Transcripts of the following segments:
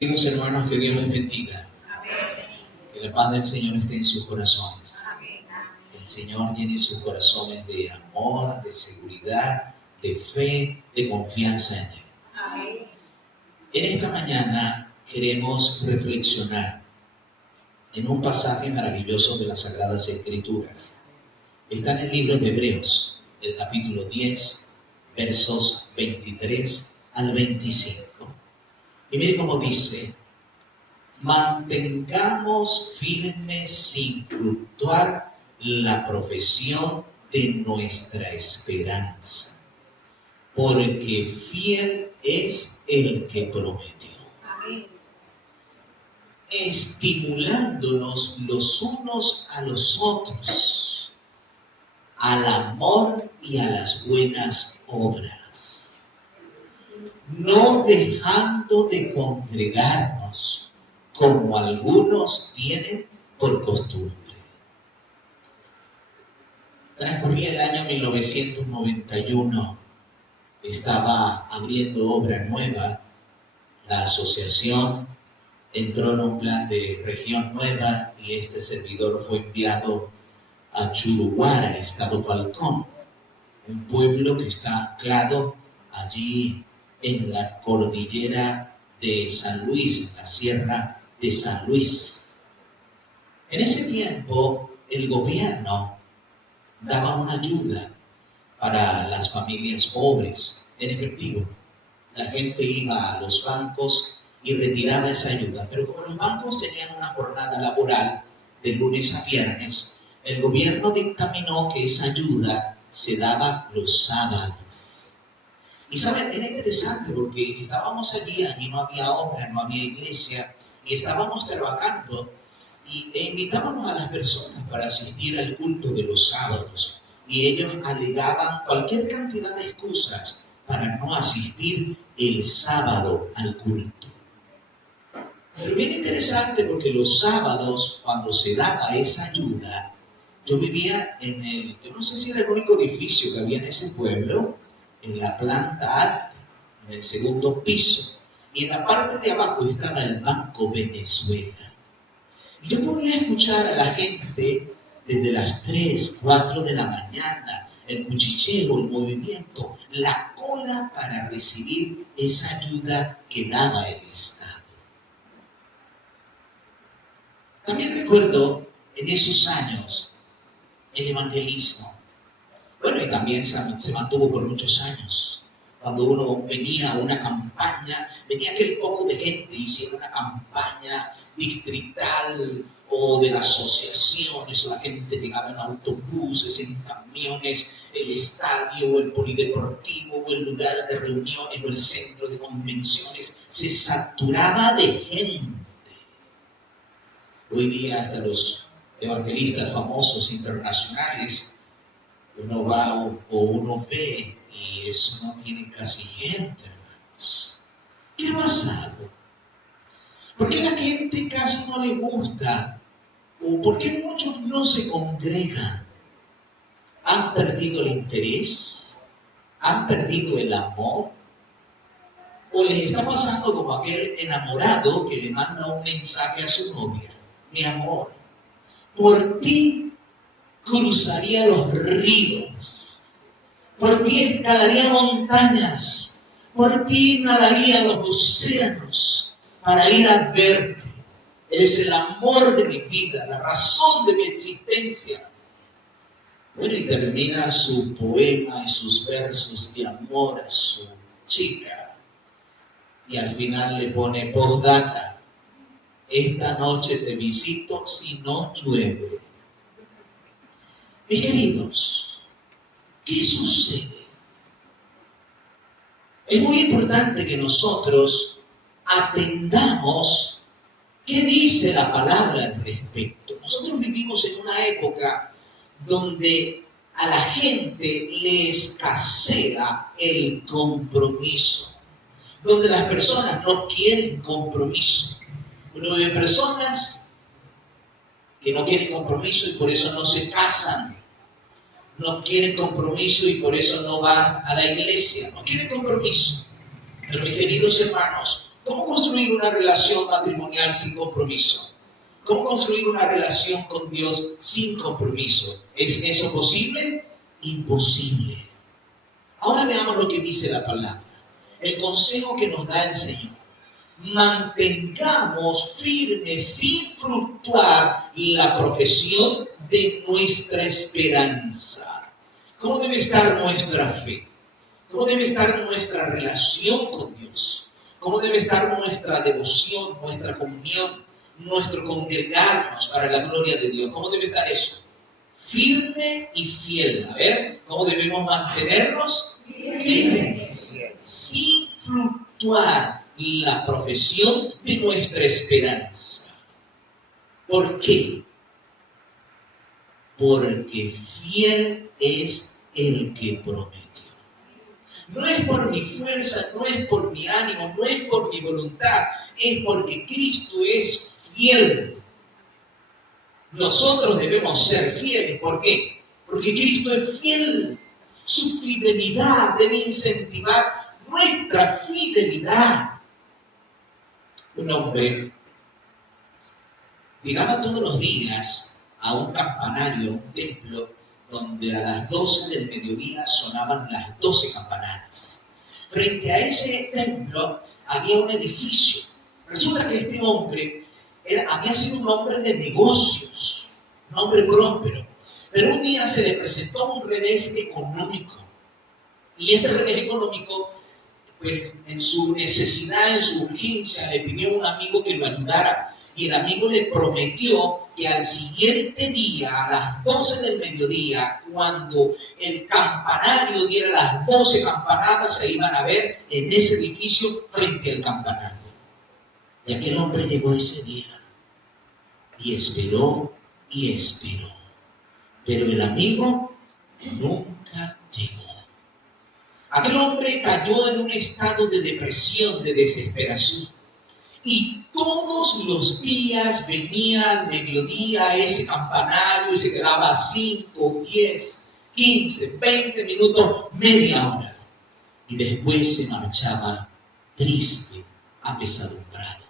Queridos hermanos, que Dios les bendiga. Amén. Que la paz del Señor esté en sus corazones. Amén. Que el Señor llene sus corazones de amor, de seguridad, de fe, de confianza en Él. Amén. En esta mañana queremos reflexionar en un pasaje maravilloso de las Sagradas Escrituras. Está en el libro de Hebreos, el capítulo 10, versos 23 al 25. Y mire cómo dice: mantengamos firmes sin fluctuar la profesión de nuestra esperanza, porque fiel es el que prometió. Amén. Estimulándonos los unos a los otros al amor y a las buenas obras, no dejando de congregarnos como algunos tienen por costumbre. Transcurría el año 1991, estaba abriendo obra nueva, la asociación entró en un plan de región nueva y este servidor fue enviado a Churuguara, estado Falcón, un pueblo que está anclado allí en la cordillera de San Luis, en la sierra de San Luis. En ese tiempo el gobierno daba una ayuda para las familias pobres en efectivo. La gente iba a los bancos y retiraba esa ayuda, pero como los bancos tenían una jornada laboral de lunes a viernes, el gobierno dictaminó que esa ayuda se daba los sábados. Y saben, era interesante porque estábamos allí no había obra, no había iglesia, y estábamos trabajando e invitábamos a las personas para asistir al culto de los sábados. Y ellos alegaban cualquier cantidad de excusas para no asistir el sábado al culto. Pero bien interesante porque los sábados, cuando se daba esa ayuda, yo vivía yo no sé si era el único edificio que había en ese pueblo, en la planta alta, en el segundo piso. Y en la parte de abajo estaba el Banco Venezuela. Y yo podía escuchar a la gente desde las 3, 4 de la mañana, el cuchicheo, el movimiento, la cola para recibir esa ayuda que daba el Estado. También recuerdo en esos años el evangelismo. Bueno, y también se mantuvo por muchos años. Cuando uno venía a una campaña, venía aquel poco de gente, hiciera una campaña distrital o de las asociaciones, la gente llegaba en autobuses, en camiones, el estadio, el polideportivo, el lugar de reuniones, o el centro de convenciones, se saturaba de gente. Hoy día hasta los evangelistas famosos internacionales, uno va o uno ve y eso no tiene casi gente, hermanos. ¿Qué ha pasado? ¿Por qué la gente casi no le gusta? ¿O por qué muchos no se congregan? ¿Han perdido el interés? ¿Han perdido el amor? ¿O les está pasando como aquel enamorado que le manda un mensaje a su novia? Mi amor, por ti cruzaría los ríos, por ti escalaría montañas, por ti nadaría los océanos para ir a verte. Eres el amor de mi vida, la razón de mi existencia. Bueno, y termina su poema y sus versos de amor a su chica. Y al final le pone postdata: esta noche te visito si no llueve. Mis queridos, ¿qué sucede? Es muy importante que nosotros atendamos qué dice la palabra al respecto. Nosotros vivimos en una época donde a la gente le escasea el compromiso, donde las personas no quieren compromiso. Uno ve personas que no quieren compromiso y por eso no se casan. No quieren compromiso y por eso no van a la iglesia. No quieren compromiso. Pero mis queridos hermanos, ¿Cómo construir una relación matrimonial sin compromiso? ¿Cómo construir una relación con Dios sin compromiso? ¿Es eso posible? Imposible. Ahora veamos lo que dice la palabra. El consejo que nos da el Señor. Mantengamos firme sin fluctuar la profesión de nuestra esperanza. ¿Cómo debe estar nuestra fe? ¿Cómo debe estar nuestra relación con Dios? ¿Cómo debe estar nuestra devoción, nuestra comunión, nuestro congregarnos para la gloria de Dios? ¿Cómo debe estar eso? Firme y fiel. A ver, ¿cómo debemos mantenernos? Firmes, sin fluctuar la profesión de nuestra esperanza. ¿Por qué? Porque fiel es el que prometió. No es por mi fuerza, no es por mi ánimo, no es por mi voluntad, es porque Cristo es fiel. Nosotros debemos ser fieles. ¿Por qué? Porque Cristo es fiel. Su fidelidad debe incentivar nuestra fidelidad. Un hombre llegaba todos los días a un campanario, un templo, donde a las 12 del mediodía sonaban las 12 campanadas. Frente a ese templo había un edificio. Resulta que este hombre había sido un hombre de negocios, un hombre próspero. Pero un día se le presentó un revés económico. Y este revés económico, pues en su necesidad, en su urgencia, le pidió a un amigo que lo ayudara. Y el amigo le prometió que al siguiente día, a las 12 del mediodía, cuando el campanario diera las 12 campanadas, se iban a ver en ese edificio frente al campanario. Y aquel hombre llegó ese día y esperó y esperó. Pero el amigo nunca llegó. Aquel hombre cayó en un estado de depresión, de desesperación. Y todos los días venía al mediodía a ese campanario y se quedaba 5, 10, 15, 20 minutos, media hora. Y después se marchaba triste, apesadumbrado.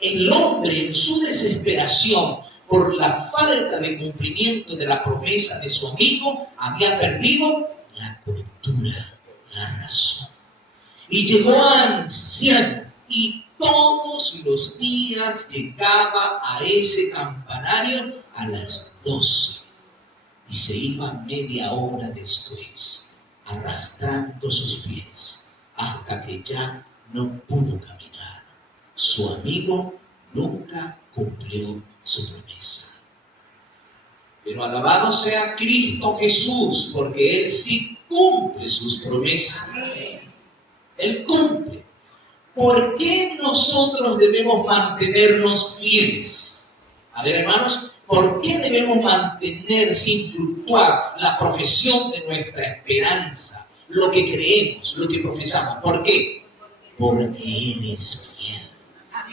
El hombre, en su desesperación por la falta de cumplimiento de la promesa de su amigo, había perdido la cordura, la razón. Y llegó a anciano y todos los días llegaba a ese campanario a las 12 y se iba media hora después, arrastrando sus pies hasta que ya no pudo caminar. Su amigo nunca cumplió su promesa. Pero alabado sea Cristo Jesús, porque Él sí cumple sus promesas. Él cumple. ¿Por qué nosotros debemos mantenernos fieles? A ver, hermanos, ¿por qué debemos mantener sin fluctuar la profesión de nuestra esperanza? Lo que creemos, lo que profesamos. ¿Por qué? Porque Él es fiel.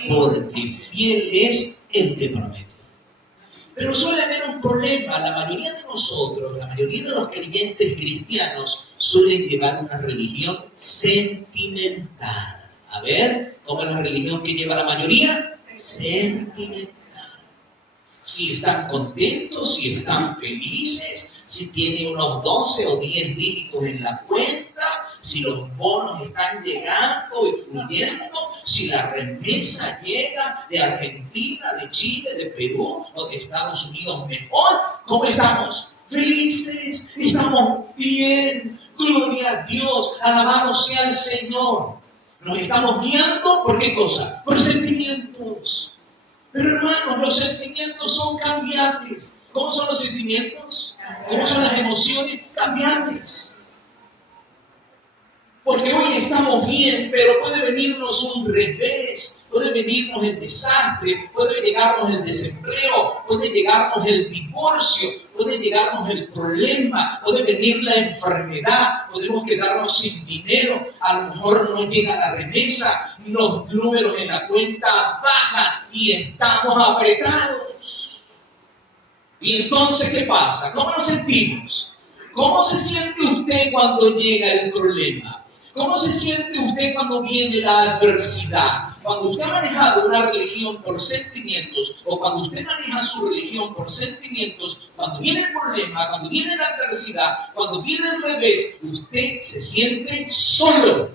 Porque fiel es el que prometió. Pero suele haber un problema. La mayoría de nosotros, la mayoría de los creyentes cristianos, suelen llevar una religión sentimental. A ver, ¿cómo es la religión que lleva la mayoría? Sentimental. Si están contentos, si están felices, si tienen unos 12 o 10 dígitos en la cuenta, si los bonos están llegando y fluyendo, si la remesa llega de Argentina, de Chile, de Perú o de Estados Unidos mejor, ¿cómo estamos? Felices, estamos bien, gloria a Dios, alabado sea el Señor. Nos estamos guiando, ¿por qué cosa? Por sentimientos. Pero hermanos, los sentimientos son cambiables. ¿Cómo son los sentimientos? ¿Cómo son las emociones? Cambiables. Porque hoy estamos bien, pero puede venirnos un revés, puede venirnos el desastre, puede llegarnos el desempleo, puede llegarnos el divorcio, puede llegarnos el problema, puede venir la enfermedad, podemos quedarnos sin dinero, a lo mejor no llega la remesa, los números en la cuenta bajan y estamos apretados. Y entonces, ¿qué pasa? ¿Cómo nos sentimos? ¿Cómo se siente usted cuando llega el problema? ¿Cómo se siente usted cuando viene la adversidad? Cuando usted ha manejado una religión por sentimientos, o cuando usted maneja su religión por sentimientos, cuando viene el problema, cuando viene la adversidad, cuando viene el revés, usted se siente solo,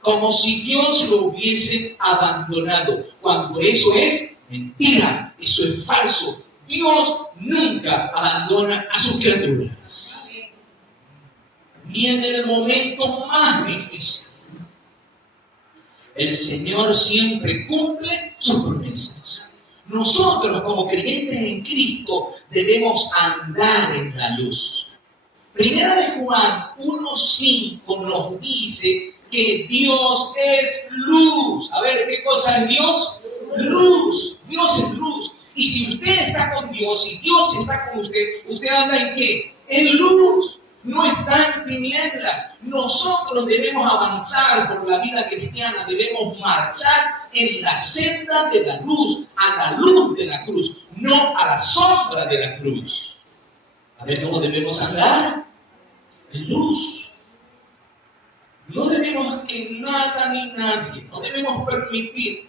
como si Dios lo hubiese abandonado, cuando eso es mentira, eso es falso. Dios nunca abandona a sus criaturas. Viene el momento más difícil. El Señor siempre cumple sus promesas. Nosotros, como creyentes en Cristo, debemos andar en la luz. Primera de Juan 1:5 nos dice que Dios es luz. A ver, ¿qué cosa es Dios? Luz. Dios es luz. Y si usted está con Dios, si Dios está con usted, ¿usted anda en qué? En luz. No está en tinieblas. Nosotros debemos avanzar por la vida cristiana, debemos marchar en la senda de la luz, a la luz de la cruz, no a la sombra de la cruz. A ver cómo debemos andar en luz. No debemos que nada ni nadie, no debemos permitir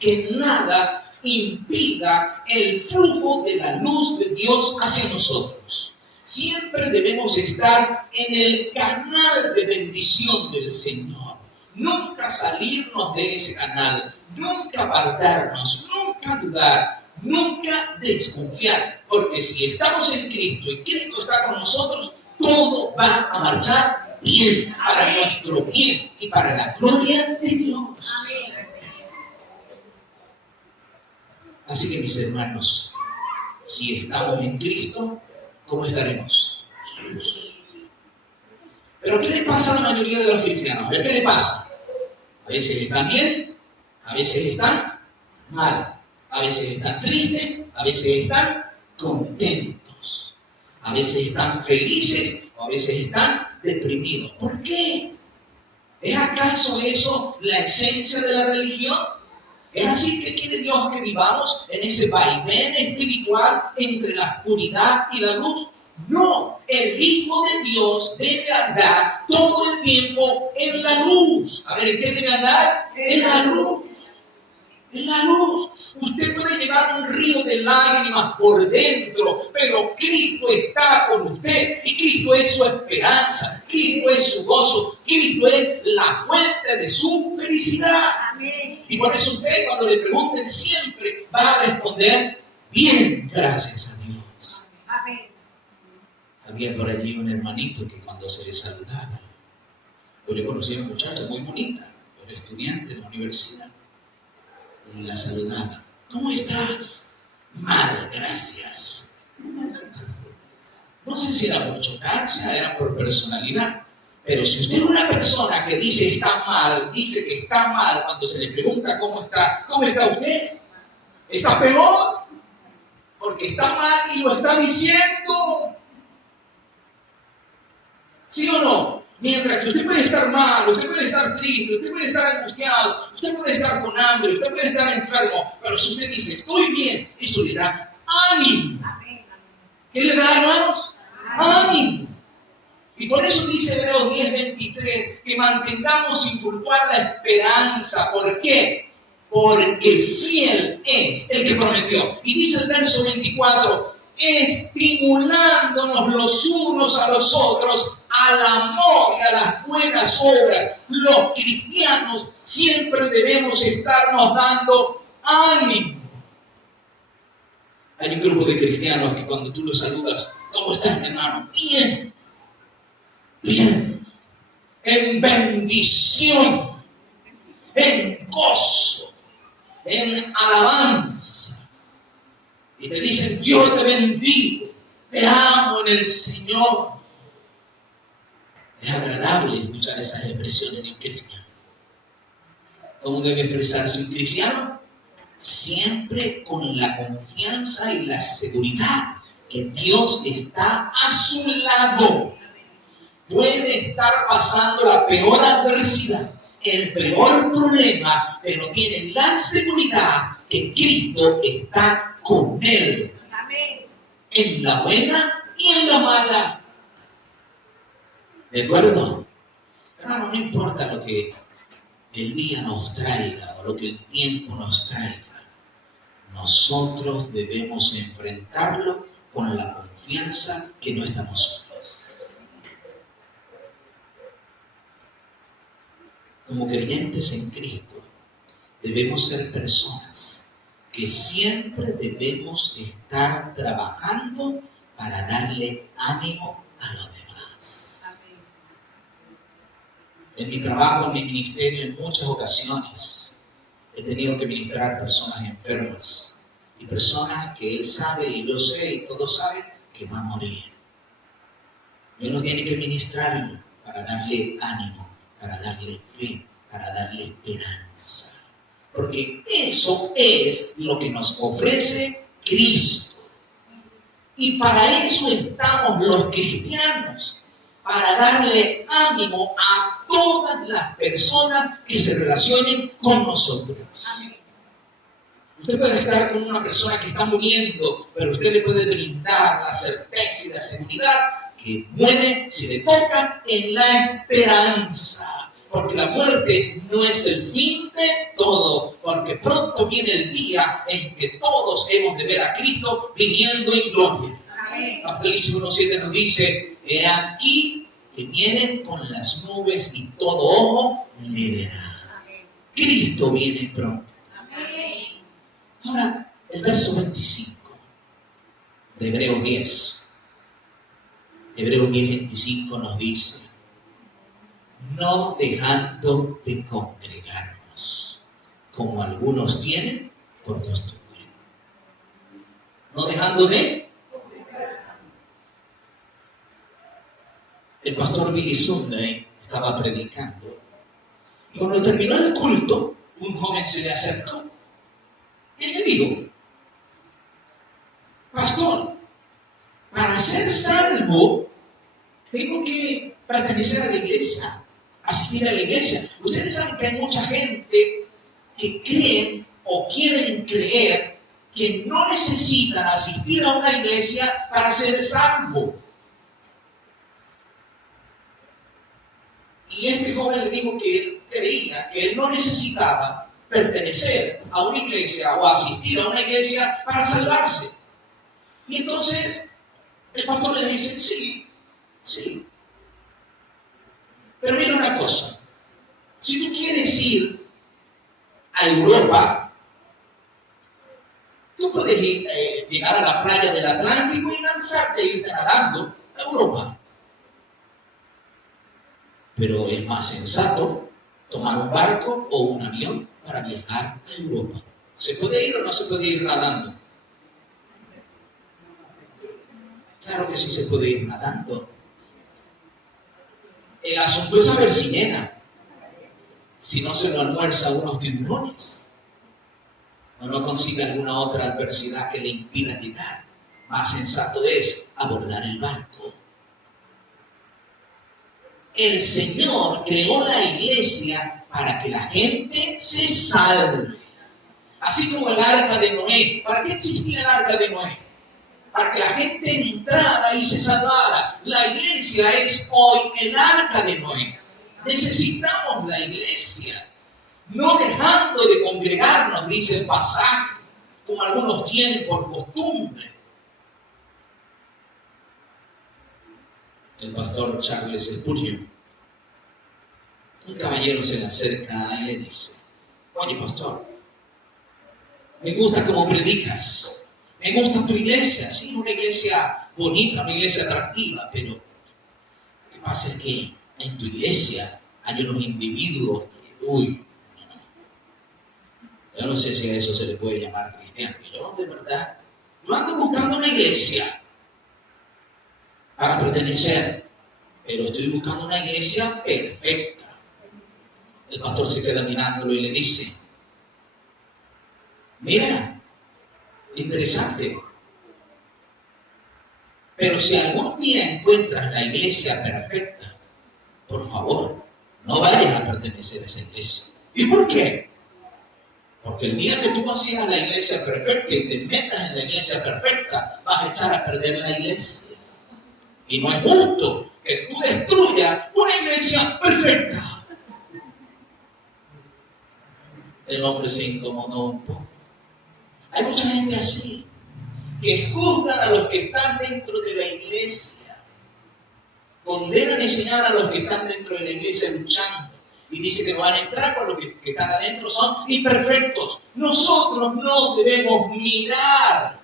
que nada impida el flujo de la luz de Dios hacia nosotros. Siempre debemos estar en el canal de bendición del Señor. Nunca salirnos de ese canal, nunca apartarnos, nunca dudar, nunca desconfiar. Porque si estamos en Cristo y Cristo está con nosotros, todo va a marchar bien, para nuestro bien y para la gloria de Dios. Así que, mis hermanos, si estamos en Cristo, ¿cómo estaremos? En luz. Pero ¿qué le pasa a la mayoría de los cristianos? A ver, ¿qué le pasa? A veces están bien, a veces están mal, a veces están tristes, a veces están contentos, a veces están felices o a veces están deprimidos. ¿Por qué? ¿Es acaso eso la esencia de la religión? ¿Es así que quiere Dios que vivamos en ese vaivén espiritual entre la oscuridad y la luz? No, el Hijo de Dios debe andar todo el tiempo en la luz. A ver, ¿en qué debe andar? En la luz. En la luz. Usted puede llevar un río de lágrimas por dentro, pero Cristo está con usted y Cristo es su esperanza, Cristo es su gozo, Cristo es la fuente de su felicidad. Amén. Y por eso usted, cuando le pregunten, siempre va a responder: bien, gracias a Dios. Amén. Había por allí un hermanito que cuando se le saludaba, yo conocí a una muchacha muy bonita, una estudiante de la universidad, y la saludaba: ¿cómo estás? Mal, gracias. No sé si era por chocarse, era por personalidad. Pero si usted es una persona que dice está mal, dice que está mal, cuando se le pregunta ¿cómo está usted? ¿Está peor? Porque está mal y lo está diciendo. ¿Sí o no? Mientras que usted puede estar mal, usted puede estar triste, usted puede estar angustiado, usted puede estar con hambre, usted puede estar enfermo, pero si usted dice estoy bien, eso le da ánimo. ¿Qué le da, hermanos? Ánimo. Y por eso dice Hebreos 10:23 que mantengamos sin fluctuar la esperanza. ¿Por qué? Porque fiel es el que prometió. Y dice el verso 24, estimulándonos los unos a los otros al amor y a las buenas obras. Los cristianos siempre debemos estarnos dando ánimo. Hay un grupo de cristianos que cuando tú los saludas, ¿cómo estás, hermano? Bien. Bien, en bendición, en gozo, en alabanza. Y te dicen, Dios te bendiga, te amo en el Señor. Es agradable escuchar esas expresiones de un cristiano. ¿Cómo debe expresarse un cristiano? Siempre con la confianza y la seguridad que Dios está a su lado. Puede estar pasando la peor adversidad, el peor problema, pero tiene la seguridad que Cristo está con él. Amén. En la buena y en la mala. ¿De acuerdo? Hermano, no importa lo que el día nos traiga o lo que el tiempo nos traiga, nosotros debemos enfrentarlo con la confianza que no estamos solos. Como creyentes en Cristo, debemos ser personas que siempre debemos estar trabajando para darle ánimo a los demás. En mi trabajo, en mi ministerio, en muchas ocasiones he tenido que ministrar a personas enfermas y personas que él sabe y yo sé y todos saben que va a morir. Y uno tiene que ministrarlo para darle ánimo, para darle fe, para darle esperanza. Porque eso es lo que nos ofrece Cristo. Y para eso estamos los cristianos, para darle ánimo a todas las personas que se relacionen con nosotros. Amén. Usted puede estar con una persona que está muriendo, pero usted le puede brindar la certeza y la seguridad que muere si le toca en la esperanza. Porque la muerte no es el fin de todo, porque pronto viene el día en que todos hemos de ver a Cristo viniendo en gloria. Apocalipsis 1:7 nos dice, he aquí que vienen con las nubes y todo ojo le verá. Cristo viene pronto. Ahora, el verso 25 de Hebreos 10. Hebreos 10:25 nos dice, no dejando de congregarnos, como algunos tienen por costumbre. No dejando de. El pastor Billy Sunday estaba predicando y cuando terminó el culto, un joven se le acercó y le dijo, pastor, para ser salvo tengo que pertenecer a la iglesia, asistir a la iglesia. Ustedes saben que hay mucha gente que creen o quieren creer que no necesitan asistir a una iglesia para ser salvo. Y este joven le dijo que él creía que él no necesitaba pertenecer a una iglesia o asistir a una iglesia para salvarse. Y entonces el pastor le dice, sí. Pero mira una cosa, si tú quieres ir a Europa, tú puedes llegar a la playa del Atlántico y lanzarte e irte nadando a Europa. Pero es más sensato tomar un barco o un avión para viajar a Europa. ¿Se puede ir o no se puede ir nadando? Claro que sí se puede ir nadando. El asunto es saber si llega. Si no se lo almuerza unos tiburones. O no consigue alguna otra adversidad que le impida llegar. Más sensato es abordar el barco. El Señor creó la iglesia para que la gente se salve. Así como el arca de Noé. ¿Para qué existía el arca de Noé? Para que la gente entrara y se salvara. La iglesia es hoy el arca de Noé. Necesitamos la iglesia. No dejando de congregarnos, dice el pasaje, como algunos tienen por costumbre. El pastor Charles Spurgeon, un caballero se le acerca y le dice, oye pastor, me gusta cómo predicas, me gusta tu iglesia, sí, una iglesia bonita, una iglesia atractiva, pero lo que pasa es que en tu iglesia hay unos individuos que, yo no sé si a eso se le puede llamar cristiano, yo de verdad, yo ando buscando una iglesia para pertenecer, pero estoy buscando una iglesia perfecta. El pastor se queda mirándolo y le dice, mira, interesante, pero si algún día encuentras la iglesia perfecta, por favor, no vayas a pertenecer a esa iglesia. ¿Y por qué? Porque el día que tú consigas la iglesia perfecta y te metas en la iglesia perfecta, vas a echar a perder la iglesia. Y no es justo que tú destruyas una iglesia perfecta. El hombre se incomodó un poco. Hay mucha gente así, que juzgan a los que están dentro de la iglesia, condenan y señalan a los que están dentro de la iglesia luchando, y dice que no van a entrar con los que están adentro, son imperfectos. Nosotros no debemos mirar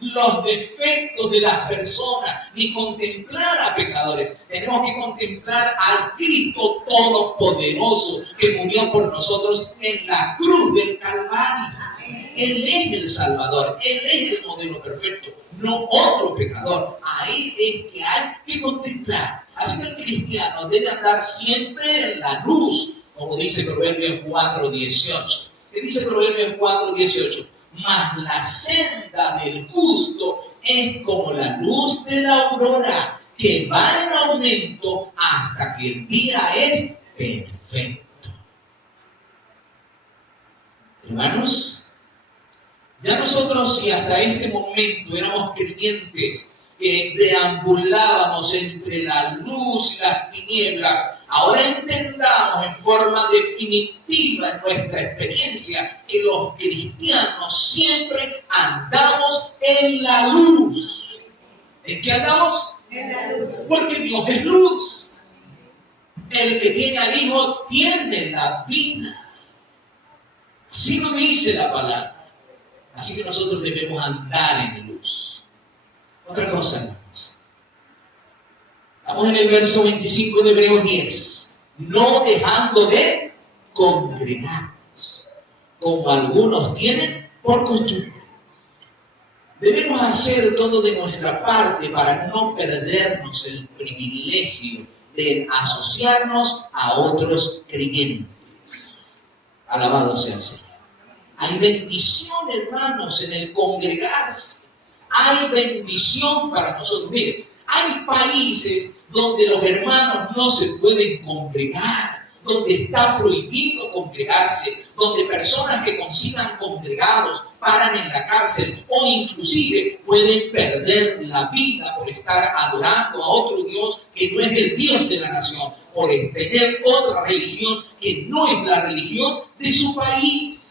los defectos de las personas, ni contemplar a pecadores. Tenemos que contemplar al Cristo Todopoderoso que murió por nosotros en la cruz del Calvario. Él es el Salvador, Él es el modelo perfecto, no otro pecador. Ahí es que hay que contemplar. Así que el cristiano debe andar siempre en la luz, como dice Proverbios 4:18. ¿Qué dice Proverbios 4:18? Mas la senda del justo es como la luz de la aurora, que va en aumento hasta que el día es perfecto. Hermanos, ya nosotros, si hasta este momento éramos creyentes que deambulábamos entre la luz y las tinieblas, ahora entendamos en forma definitiva en nuestra experiencia que los cristianos siempre andamos en la luz. ¿En qué andamos? En la luz. Porque Dios es luz. El que tiene al Hijo tiene la vida. Así lo dice la palabra. Así que nosotros debemos andar en luz. Otra cosa, hermanos. Estamos en el verso 25 de Hebreos 10. No dejando de congregarnos, como algunos tienen por costumbre. Debemos hacer todo de nuestra parte para no perdernos el privilegio de asociarnos a otros creyentes. Alabado sea el Señor. Hay bendición, hermanos, en el congregarse. Hay bendición para nosotros. Miren, hay países donde los hermanos no se pueden congregar, donde está prohibido congregarse, donde personas que consigan congregados paran en la cárcel o inclusive pueden perder la vida por estar adorando a otro Dios que no es el Dios de la nación, por tener otra religión que no es la religión de su país.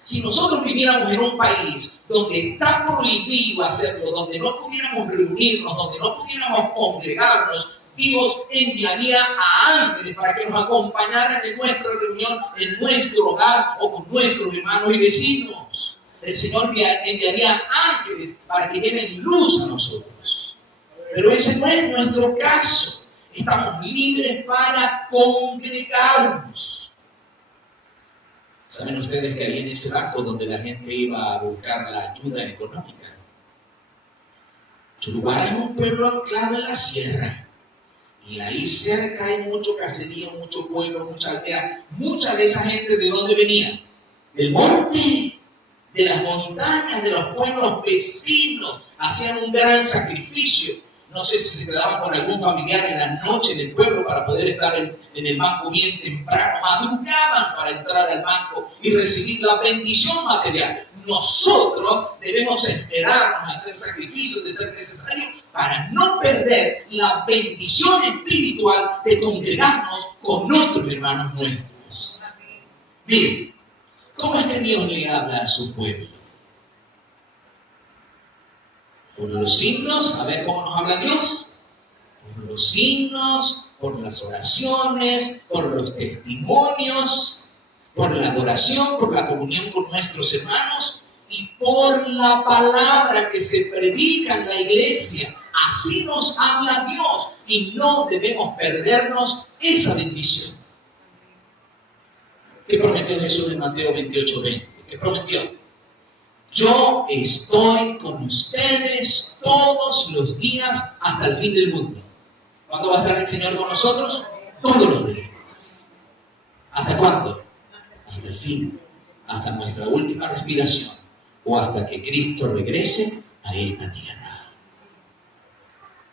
Si nosotros viviéramos en un país donde está prohibido hacerlo, donde no pudiéramos reunirnos, donde no pudiéramos congregarnos, Dios enviaría a ángeles para que nos acompañaran en nuestra reunión, en nuestro hogar o con nuestros hermanos y vecinos. El Señor enviaría ángeles para que lleven luz a nosotros. Pero ese no es nuestro caso. Estamos libres para congregarnos. ¿Saben ustedes que ahí en ese banco donde la gente iba a buscar la ayuda económica? Churubara es un pueblo anclado en la sierra. Y ahí cerca hay mucho caserío, mucho pueblo, mucha aldea. Mucha de esa gente, ¿de dónde venía? Del monte, de las montañas, de los pueblos vecinos. Hacían un gran sacrificio. No sé si se quedaban con algún familiar en la noche del pueblo para poder estar en el banco bien temprano. Madrugaban para entrar al banco y recibir la bendición material. Nosotros debemos esperarnos a hacer sacrificios de ser necesario para no perder la bendición espiritual de congregarnos con otros hermanos nuestros. Miren, ¿cómo es que Dios le habla a su pueblo? Por los signos, a ver cómo nos habla Dios. Por los signos, por las oraciones, por los testimonios, por la adoración, por la comunión con nuestros hermanos y por la palabra que se predica en la iglesia. Así nos habla Dios y no debemos perdernos esa bendición. ¿Qué prometió Jesús en Mateo 28:20? ¿Qué prometió? Yo estoy con ustedes todos los días hasta el fin del mundo. ¿Cuándo va a estar el Señor con nosotros? Todos los días. ¿Hasta cuándo? Hasta el fin. Hasta nuestra última respiración. O hasta que Cristo regrese a esta tierra.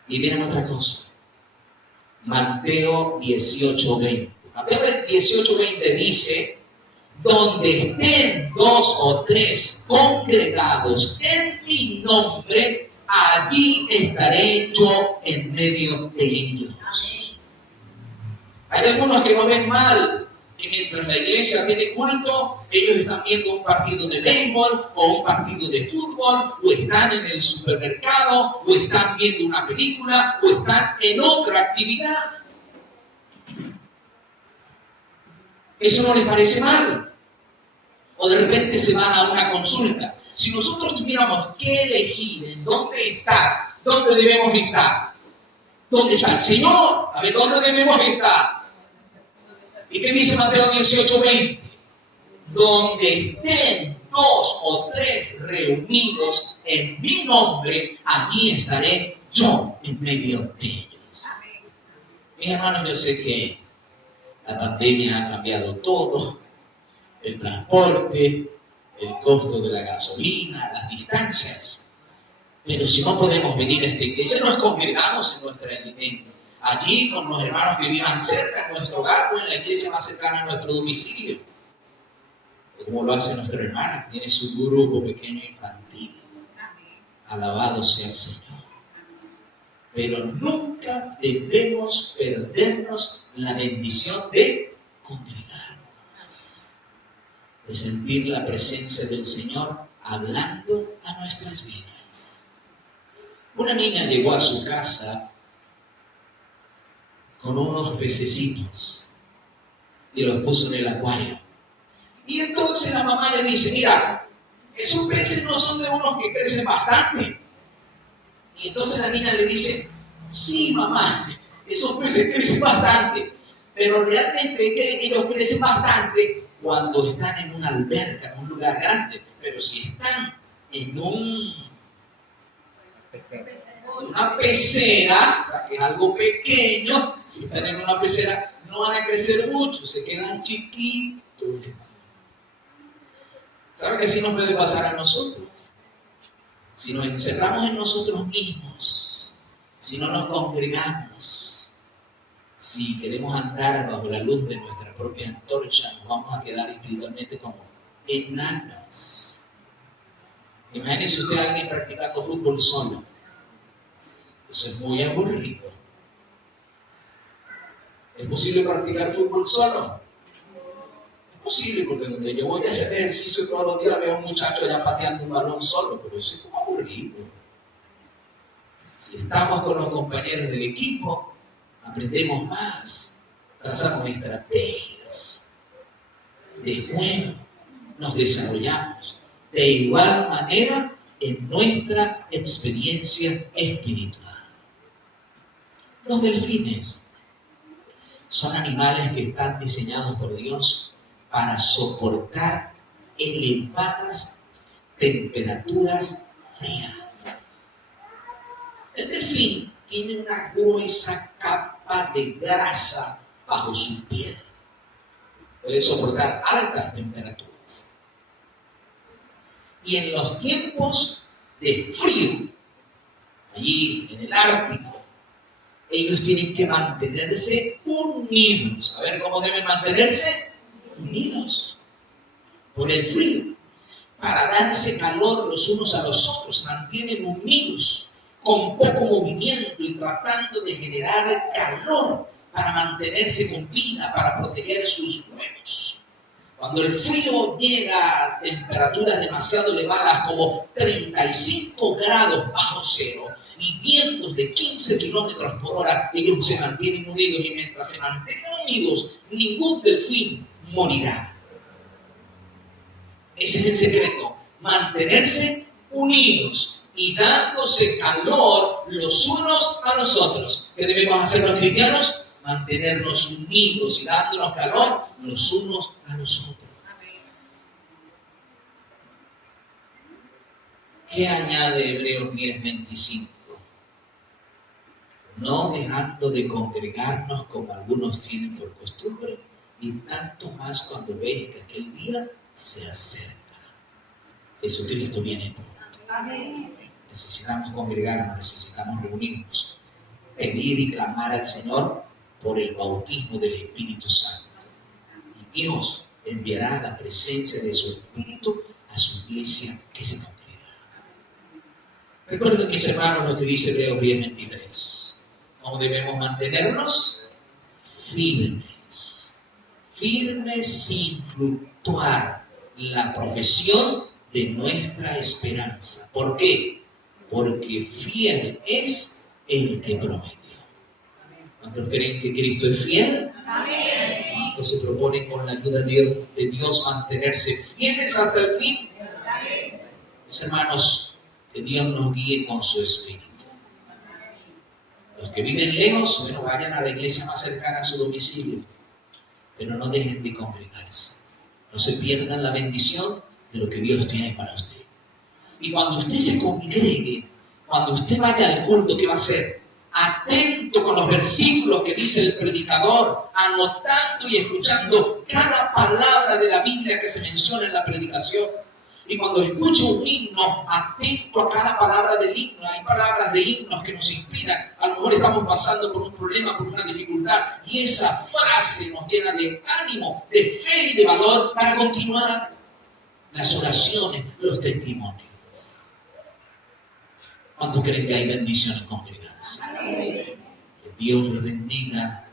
Y miren otra cosa. Mateo 18:20. Mateo 18:20 dice: donde estén 2 o 3 congregados en mi nombre, allí estaré yo en medio de ellos. Hay algunos que no ven mal que mientras la iglesia tiene culto, ellos están viendo un partido de béisbol o un partido de fútbol, o están en el supermercado, o están viendo una película, o están en otra actividad. Eso no les parece mal. O de repente se van a una consulta. Si nosotros tuviéramos que elegir en dónde estar, ¿dónde debemos estar? ¿Dónde está el Señor? A ver, ¿dónde debemos estar? ¿Y qué dice Mateo 18:20? Donde estén 2 o 3 reunidos en mi nombre, allí estaré yo en medio de ellos. Mis hermanos, yo sé que la pandemia ha cambiado todo, el transporte, el costo de la gasolina, las distancias. Pero si no podemos venir a esta iglesia, nos congregamos en nuestra allí con los hermanos que vivan cerca de nuestro hogar o en la iglesia más cercana a nuestro domicilio. Como lo hace nuestra hermana, que tiene su grupo pequeño infantil. Alabado sea el Señor. Pero nunca debemos perdernos la bendición de congregarnos, de sentir la presencia del Señor hablando a nuestras vidas. Una niña llegó a su casa con unos pececitos y los puso en el acuario. Y entonces la mamá le dice, mira, esos peces no son de unos que crecen bastante. Y entonces la niña le dice, sí, mamá, esos peces crecen bastante, pero realmente que ellos crecen bastante cuando están en una alberca, en un lugar grande. Pero si están en una pecera, que es algo pequeño, si están en una pecera, no van a crecer mucho, se quedan chiquitos. ¿Sabe que así nos puede pasar a nosotros? Si nos encerramos en nosotros mismos, si no nos congregamos, si queremos andar bajo la luz de nuestra propia antorcha, nos vamos a quedar espiritualmente como enanos. Imagínese usted a alguien practicando fútbol solo. Eso es muy aburrido. ¿Es posible practicar fútbol solo? Es posible, porque donde yo voy a hacer ejercicio todos los días veo a un muchacho allá pateando un balón solo, pero eso es como aburrido. Si estamos con los compañeros del equipo, aprendemos más, trazamos estrategias de juego, nos desarrollamos. De igual manera, en nuestra experiencia espiritual. Los delfines son animales que están diseñados por Dios para soportar elevadas temperaturas frías. El delfín tiene una gruesa capa de grasa bajo su piel. Puede soportar altas temperaturas. Y en los tiempos de frío, allí en el Ártico, ellos tienen que mantenerse unidos. A ver, ¿cómo deben mantenerse? Unidos por el frío. Para darse calor los unos a los otros, se mantienen unidos con poco movimiento y tratando de generar calor para mantenerse con vida, para proteger sus huevos. Cuando el frío llega a temperaturas demasiado elevadas como 35 grados bajo cero y vientos de 15 kilómetros por hora, ellos se mantienen unidos, y mientras se mantengan unidos, ningún delfín morirá. Ese es el secreto, mantenerse unidos y dándose calor los unos a los otros. ¿Qué debemos hacer los cristianos? Mantenernos unidos y dándonos calor los unos a los otros. ¿Qué añade Hebreos 10:25? No dejando de congregarnos como algunos tienen por costumbre, y tanto más cuando ven que aquel día se acerca. Jesucristo viene pronto. Amén. Necesitamos congregarnos, necesitamos reunirnos, pedir y clamar al Señor por el bautismo del Espíritu Santo. Y Dios enviará la presencia de su Espíritu a su iglesia que se congrega. Recuerden, mis hermanos, lo que dice Hebreos 10:23. ¿Cómo debemos mantenernos? Firmes. firme sin fluctuar la profesión de nuestra esperanza. ¿Por qué? Porque fiel es el que prometió. ¿Cuántos creen que Cristo es fiel? Amén. ¿Cuántos se proponen con la ayuda de Dios mantenerse fieles hasta el fin? Amén. Mis hermanos, que Dios nos guíe con su Espíritu. Los que viven lejos, bueno, vayan a la iglesia más cercana a su domicilio, pero no dejen de congregarse. No se pierdan la bendición de lo que Dios tiene para usted. Y cuando usted se congregue, cuando usted vaya al culto, ¿qué va a hacer? Atento con los versículos que dice el predicador, anotando y escuchando cada palabra de la Biblia que se menciona en la predicación. Y cuando escuche un himno, atento a cada palabra del himno. Hay palabras de himnos que nos inspiran. A lo mejor estamos pasando por un problema, por una dificultad, y esa frase nos llena de ánimo, de fe y de valor para continuar las oraciones, los testimonios. ¿Cuántos creen que hay bendiciones congregadas? Que Dios les bendiga,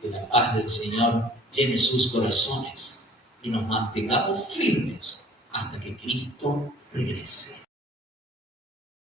que la paz del Señor llene sus corazones y nos mantengamos firmes hasta que Cristo regrese.